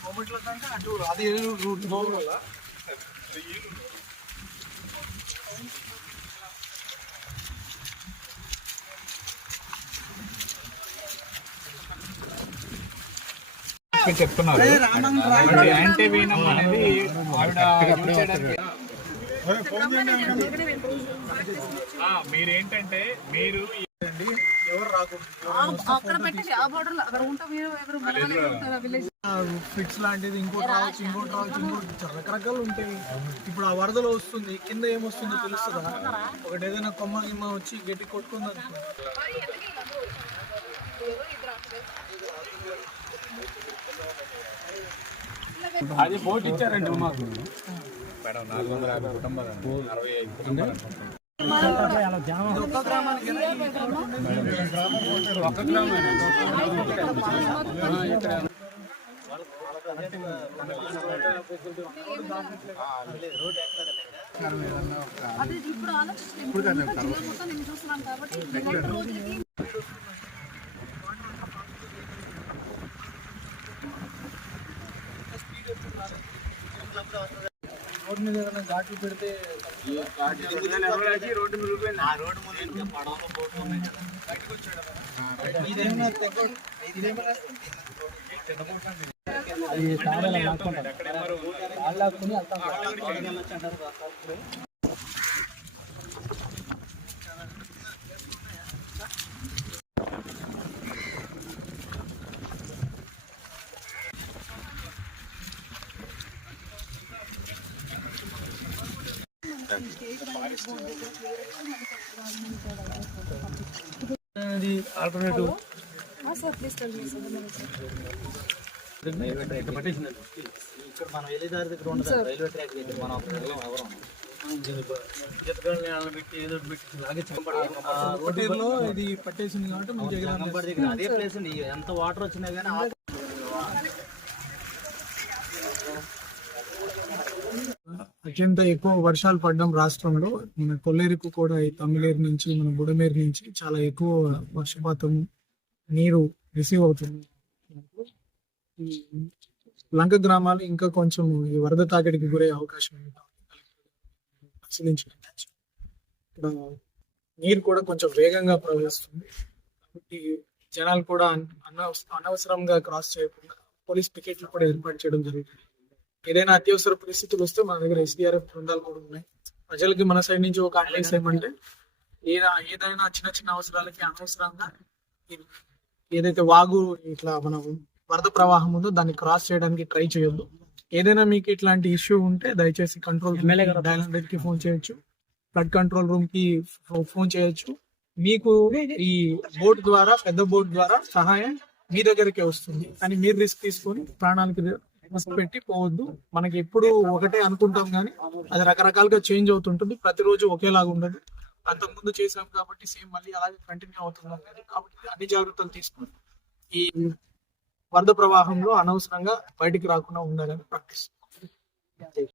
కోమట్ల అంటే అటు అది రూట్ వల్ల చెప్తున్నారు అంటే అనేది ఆవిడ మీరేంటంటే మీరు ఫిట్స్ లాంటిది ఇంకోటి రావచ్చు ఇంకోటి రావచ్చు ఇంకోటి చాలా రకరకాలు ఉంటాయి. ఇప్పుడు ఆ వరదలో వస్తుంది కింద ఏమొస్తుందో తెలుస్తుందా? ఒకటి ఏదైనా కొమ్మ గిమ్మ వచ్చి గట్టి కొట్టుకుంది? అది బోట్ ఇచ్చారండి మాకు. మేడం నాలుగు వందల యాభై కుటుంబాలు అరవై ఐదు కుటుంబాలు ఒక్క గ్రామానికి ఒక్క గ్రామం ఇక్కడ అది ఇప్పుడు ఆలోచించలేదు మొత్తం నేను చూస్తున్నాను కాబట్టి రెండు రోజులకి రోడ్ మీద ఏదైనా ఘాట్లు పెడితే అది మిగిలిపోయింది ఇదేమన్నా తక్కువ ఇదేమన్నా అది ఆల్టర్నేటివ్ మీ ఇక్కడ మనం వెళ్ళేదారి దగ్గర ఉండదు. రైల్వే ట్రాక్ దగ్గర మనం ఎవరు కొట్టేరులో ఇది పట్టేసింది కాబట్టి అదే ప్లేస్ అండి. ఎంత వాటర్ వచ్చినా కానీ అత్యంత ఎక్కువ వర్షాలు పడడం రాష్ట్రంలో మన కొల్లేరుకు కూడా ఈ తమిళేరు నుంచి మన బుడమేరు నుంచి చాలా ఎక్కువ వర్షపాతం నీరు రిసీవ్ అవుతుంది. లంక గ్రామాలు ఇంకా కొంచెం ఈ వరద తాకిడికి గురయ్యే అవకాశం ఉంది. ఇక్కడ నీరు కూడా కొంచెం వేగంగా ప్రవహిస్తుంది. కాబట్టి జనాలు కూడా అనవసరంగా క్రాస్ చేయకుండా పోలీస్ పికెట్లు కూడా ఏర్పాటు చేయడం జరుగుతుంది. ఏదైనా అత్యవసర పరిస్థితులు వస్తే మన దగ్గర ఎస్డిఆర్ఎఫ్ బృందాలు కూడా ఉన్నాయి. ప్రజలకి మన సైడ్ నుంచి ఒక అడ్వైస్ ఏమంటే ఏదైనా ఏదైనా చిన్న చిన్న అవసరాలకి అనవసరంగా ఏదైతే వాగు ఇట్లా మనం వరద ప్రవాహం ఉందో దాన్ని క్రాస్ చేయడానికి ట్రై చేయొద్దు. ఏదైనా మీకు ఇట్లాంటి ఇష్యూ ఉంటే దయచేసి కంట్రోల్ డైల్ హండ్రెడ్కి ఫోన్ చేయొచ్చు. ఫ్లడ్ కంట్రోల్ రూమ్కి ఫోన్ చేయొచ్చు. మీకు ఈ బోట్ ద్వారా పెద్ద బోట్ ద్వారా సహాయం మీ దగ్గరికే వస్తుంది. కానీ మీరు రిస్క్ తీసుకొని ప్రాణాలకి రిస్క్ పెట్టి పోవద్దు. మనకి ఎప్పుడు ఒకటే అనుకుంటాం కానీ అది రకరకాలుగా చేంజ్ అవుతుంటుంది. ప్రతిరోజు ఒకేలాగా ఉండదు. అంతకుముందు చేసాం కాబట్టి సేమ్ మళ్ళీ అలాగే కంటిన్యూ అవుతుంది కాబట్టి అన్ని జాగ్రత్తలు తీసుకుని ఈ వరద ప్రవాహంలో అనవసరంగా బయటికి రాకుండా ఉండాలని ప్రాక్టీస్